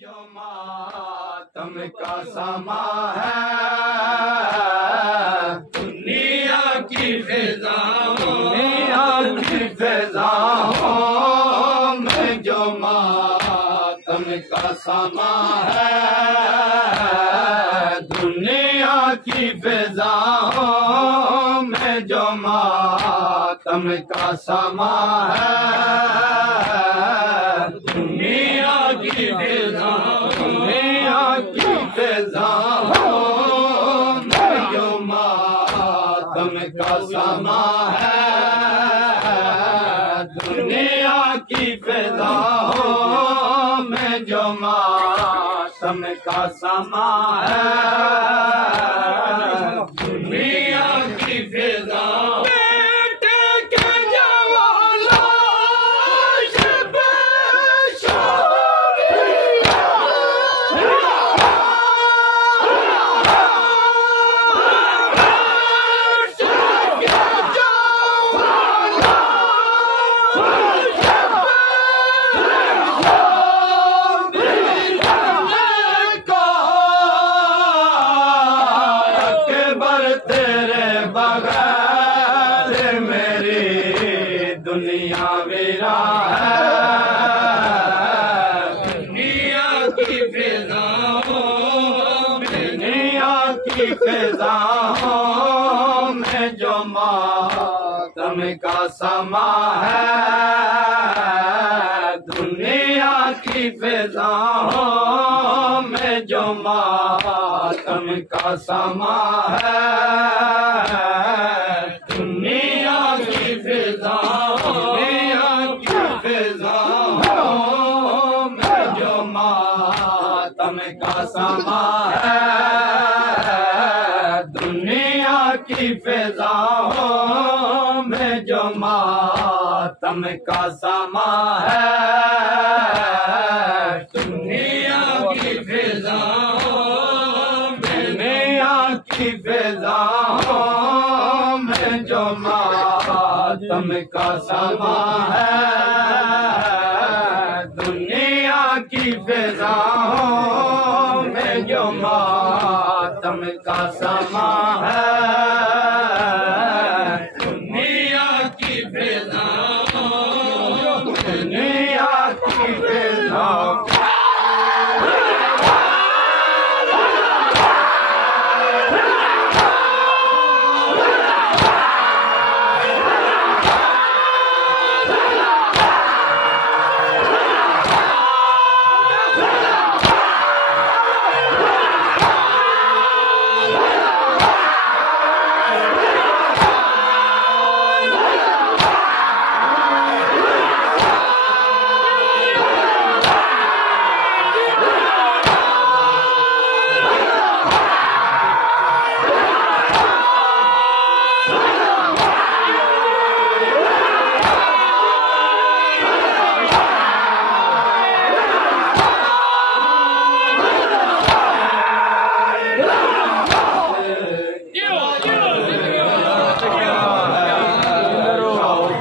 جو ماتم کا سما ہے دنیا کی فضاؤں میں جو ماتم کا سما ہے دنیا کی فضاؤں میں جو ماتم کا سما ہے دنیا کی فضاؤں میں جو ماتم کا سما ہے دنیا کی فضاؤں میں جو ماتم کا سما ہے دنیا کی فضاؤں دنیا میرا ہے دنیا کی فضاؤں میں جو ماتم کا سما ہے دنیا کی فضاؤں میں جو ماتم کا سما ہے دنیا کی فضاؤں میں جو ماتم کا سما ہے دنیا کی فضاؤں میں جو ماتم کا سما ہے دنیا کی فضاؤں میں جو ماتم کا سما ہے دنیا کی فضاؤں میں جو ماتم کا سما ہے دنیا کی فضاؤں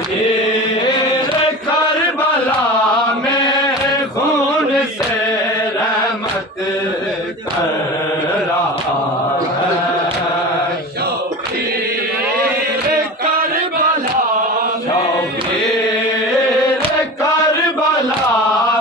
شبیر کربلا میں خون سے رحمت کر رہا ہے شبیر کربلا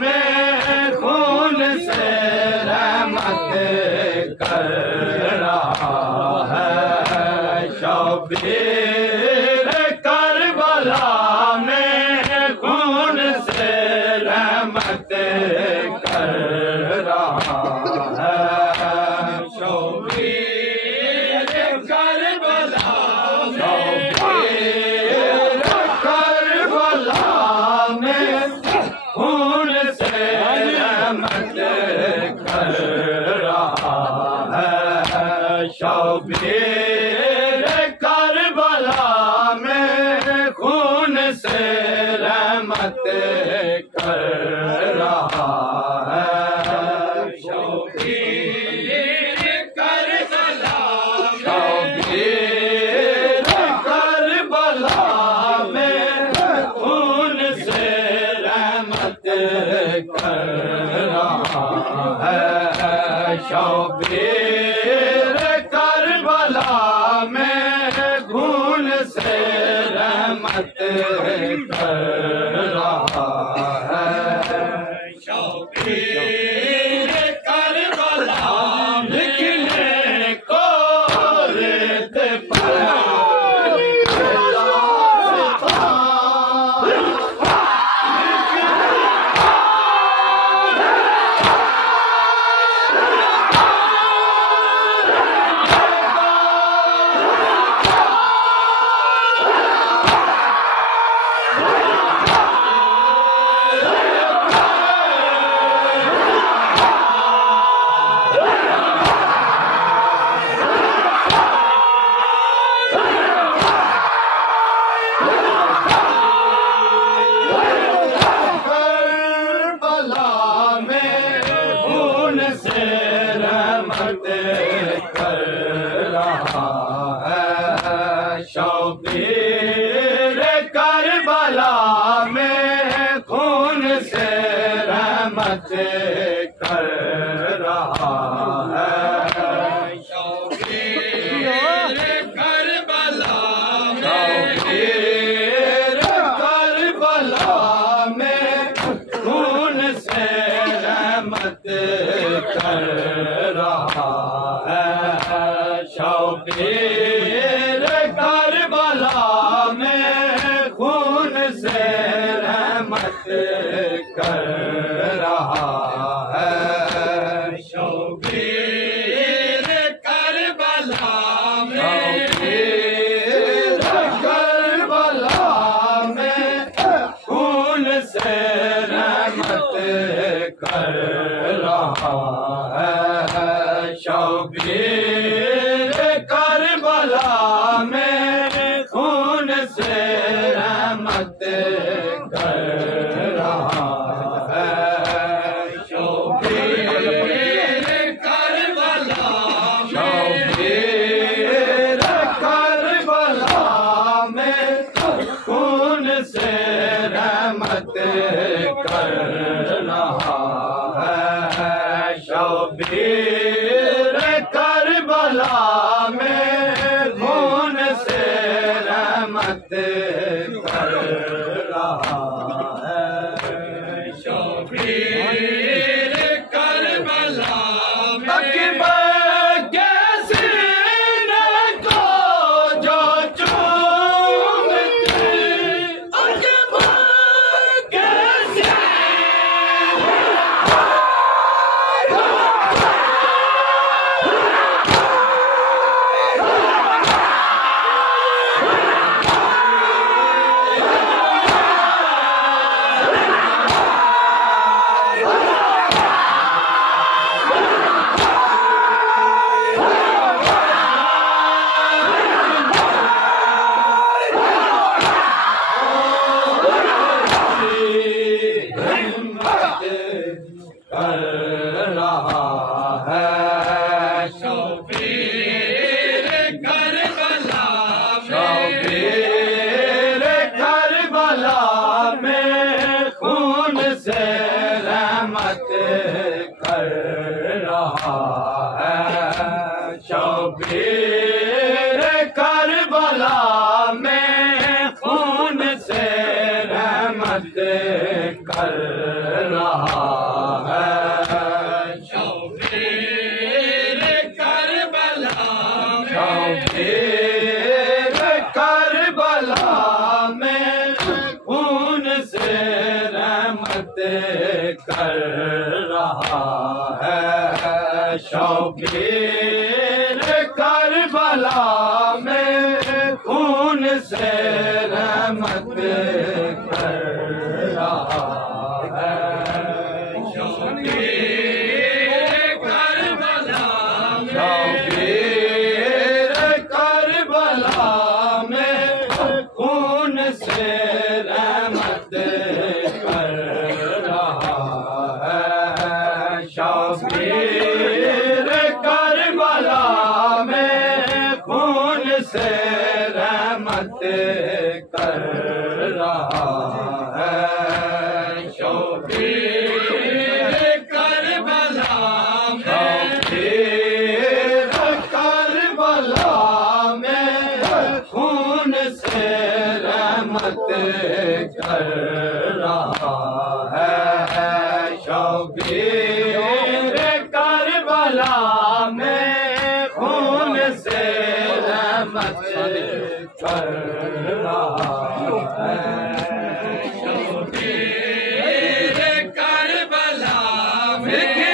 میں خون سے رحمت کر رہا ہے شبیر خون سے رحمت کر رہا ہے شبیر کربلا میں خون سے رحمت کر رہا شبیر کربلا میں خون سے رحمت کر رہا ہے شبیر کربلا لکھنے کو ریت پر شبیر کربلا میں خون سے رحمت کر رہا ہے شبیر کربلا میں خون سے رحمت کر رہا ہے شبیر کربلا میں خون سے رحمت کر رہا ہے شبیر کربلا میں خون سے رحمت کر رہا ہے شبیر کربلا میں خون سے رحمت کر رہا ہے شبیر کربلا میں خون سے رحمت کر رہا ہے شبیر کربلا میں خون سے رحمت کر رہا ہے شبیر کربلا اکبر کے سینے کو جو چومتے اکبر کے کر رہا ہے شبیر کربلا میں خون سے رحمت کر رہا ہے شبیر کربلا میں خون سے رحمت کر رہا ہے شبیر کربلا میں خون سے رحمت کر رہا ہے شبیر کربلا میں خون سے رحمت کر رہا ہے شبیر کربلا میں خون سے رحمت کر رہا ہے شبیر کربلا میں خون سے رحمت کر رہا ہے شبیر کربلا میں رحمت کر رہا ہے شبیر کربلا میں خون سے رحمت کر رہا ہے شبیر کربلا میں